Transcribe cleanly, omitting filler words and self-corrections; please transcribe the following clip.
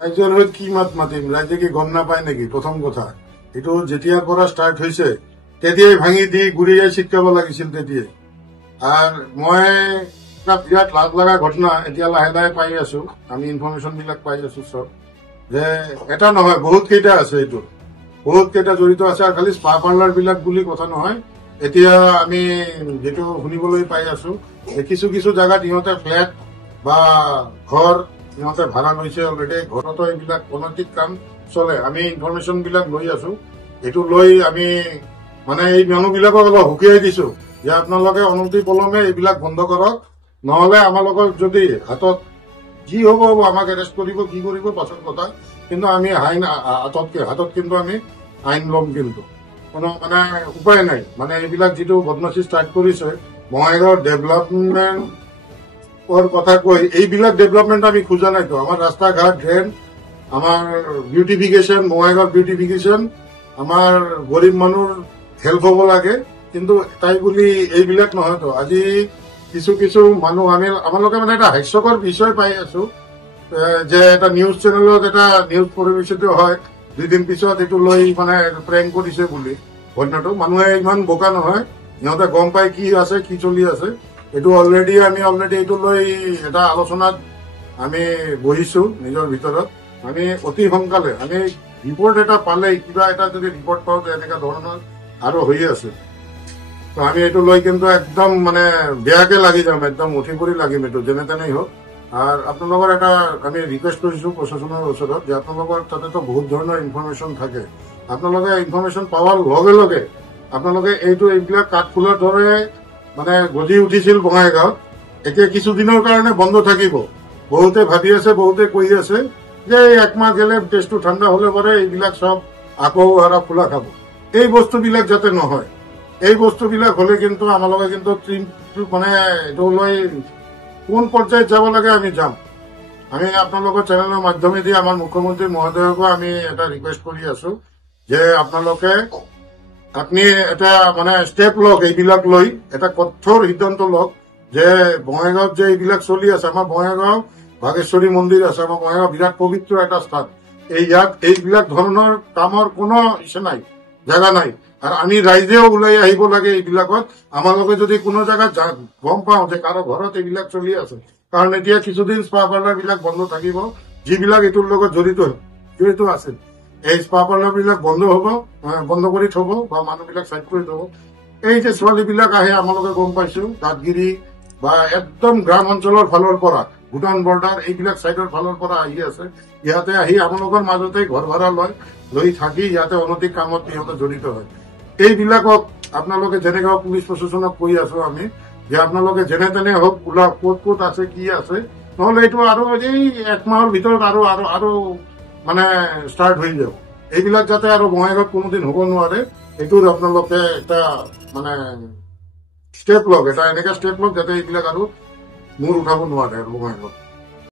ৰাইজৰ হৈ কি মাত মাতিম? ৰাইজে কি গম নাপায় নেকি? প্ৰথম কথা এইটো যেতিয়াৰ পৰা ষ্টাৰ্ট হৈছে তেতিয়াই ভাঙি দি গুৰিয়াই চিটকাব লাগিছিল তেতিয়াই। আৰু মই এটা বিৰাট লাজ লগা ঘটনা এতিয়া লাহে লাহে পাই আছো, আমি ইনফৰমেশ্যন বিলাক পাই আছো চব, যে এটা নহয় বহুত কেইটা আছে, এইটো বহুত কেইটা জড়িত আছে। আৰু খালি স্পা পাৰ্লাৰ বিলাক বুলি কথা নহয়, এতিয়া আমি যেটো শুনিবলৈ পাই আছো দেখিছো কিছু জাগাত ইহঁতে ফ্লেট বা ঘৰ ইহঁতে ভাড়া লৈছে অলৰেডি। ঘৰতো এইবিলাক অনৈতিক কাম চলে। আমি ইনফৰমেশ্যন বিলাক লৈ আছো, এইটো লৈ আমি মানে এই মানুহবিলাকক অলপ হুকিয়াই দিছো যে আপোনালোকে অনতি পলমে এইবিলাক বন্ধ কৰক, নহলে আমালোকৰ যদি হাতত যি হব হব, আমাক এৰেষ্ট কৰিব, কি কৰিব পাছৰ কথা, কিন্তু আমি আইন হাতত কিন্তু আমি আইন ল'ম, কিন্তু কোনো মানে উপায় নাই। মানে এইবিলাক যিটো বদমাচি ষ্টাৰ্ট কৰিছে বঙাইগাঁৱৰ ডেভেলপমেণ্টৰ কথা কৈ, এইবিলাক ডেভেলপমেণ্ট আমি খোজা নাইতো। আমাৰ ৰাস্তা ঘাট, ড্ৰেইন, আমাৰ বিউটিফিকেশ্যন, বঙাইগাঁৱৰ বিউটিফিকেশ্যন, আমাৰ গৰীব মানুহৰ হেল্প হ'ব লাগে, কিন্তু তাই বুলি এইবিলাক নহয়তো। আজি কিছু মানুহ আমালোকে মানে এটা হাস্যকৰ বিষয় পাই আছো যে এটা নিউজ চেনেলত এটা নিউজ পৰিৱেশিত হয়, 2 দিন পিছত এইটো লৈ মানে প্ৰেংক কৰিছে বুলি ঘটনাটো। মানুহে ইমান বোকা নহয়, সিহঁতে গম পাই কি আছে, কি চলি আছে। এইটো অলৰেডি এইটো লৈ এটা আলোচনাত আমি বহিছো নিজৰ ভিতৰত। আমি অতি সোনকালে আমি ৰিপৰ্ট এটা পালে, কিবা এটা যদি ৰিপৰ্ট পাওঁ যে এনেকুৱা ধৰণৰ আৰু হৈ আছে, তো আমি এইটো লৈ কিন্তু একদম মানে বেয়াকে লাগি যাম, একদম উঠি পৰি লাগিম, এইটো যেনে তেনেই হওক। আৰু আপোনালোকৰ এটা আমি ৰিকুৱেষ্ট কৰিছো প্ৰশাসনৰ ওচৰত যে আপোনালোকৰ তাতেতো বহুত ধৰণৰ ইনফৰমেশ্যন থাকে, আপোনালোকে ইনফৰমেশ্যন পোৱাৰ লগে লগে আপোনালোকে এইবিলাক কাঠফুলাৰ দৰে মানে গজি উঠিছিল বঙাইগাঁৱত, এতিয়া কিছুদিনৰ কাৰণে বন্ধ থাকিব। বহুতে ভাবি আছে, বহুতে কৈ আছে যে 1 মাহ গেলে টেষ্টটো ঠাণ্ডা হলে পরে এইবিলাক সব আকৌ আৰু খোলা খাব। এই বস্তুবিলাক যাতে নহয়, এই বস্তুবিলাক হলে কিন্তু আমালোকে কিন্তু মানে এইটো লৈ কোন পৰ্যায়ত যাব লাগে আমি যাম। আমি আপোনালোকৰ চেনেলৰ মাধ্যমেদি আমাৰ মুখ্যমন্ত্ৰী মহোদয়কো আমি এটা ৰিকুৱেষ্ট কৰি আছো যে আপোনালোকে এটা মানে ষ্টেপ লওক, এইবিলাক লৈ এটা কঠোৰ সিদ্ধান্ত লওক যে বঙাইগাঁৱত যে এইবিলাক চলি আছে, আমাৰ বঙাইগাঁও বাগেশ্বৰী মন্দিৰ আছে, আমাৰ বঙাইগাঁও বিৰাট পবিত্ৰ এটা স্থান, ইয়াত এইবিলাক ধৰণৰ কামৰ কোনো ইচ্ছা নাই, জাগা নাই। আৰু আমি ৰাইজেও ওলাই আহিব লাগে এইবিলাকত। আমালোকে যদি কোনো জাগাত গম পাওঁ যে কাৰো ঘৰত এইবিলাক চলি আছে, কাৰণ এতিয়া কিছুদিন স্পা পাৰ্লাৰ বিলাক বন্ধ থাকিব, যিবিলাক এইটোৰ লগত জড়িত আছে, এই স্পা পাৰ্লাৰ বিলাক বন্ধ কৰি থব বা মানুহবিলাক চাইড কৰি থব। এই যে ছোৱালীবিলাক আহে আমালোকে গম পাইছো দাঁতগিৰি বা একদম গ্ৰাম অঞ্চলৰ ফালৰ পৰা, ভূটান বৰ্ডাৰ এইবিলাক চাইডৰ ফালৰ পৰা আহি আছে, ইয়াতে আহি আমালোকৰ মাজতে ঘৰ ভাড়া লৈ থাকি ইয়াতে অনৈতিক কামত সিহঁতে জড়িত হয়। এইবিলাকক আপোনালোকে যেনেকৈ পুলিচ প্ৰশাসনক কৈ আছো আমি যে আপোনালোকে যেনে তেনে হওক ওলাওক, ক'ত আছে কি আছে, নহলে এইটো আৰু এই 1 মাহৰ ভিতৰত আৰু মানে ষ্টাৰ্ট হৈ যাব। এইবিলাক যাতে আৰু বঙাইগাঁৱত কোনোদিন হ'ব নোৱাৰে, এইটোৰ আপোনালোকে এটা মানে ষ্টেপ লওক, এটা এনেকা ষ্টেপ লওক যাতে এইবিলাক আৰু মূৰ উঠাব নোৱাৰে আৰু বঙাইগাঁৱত।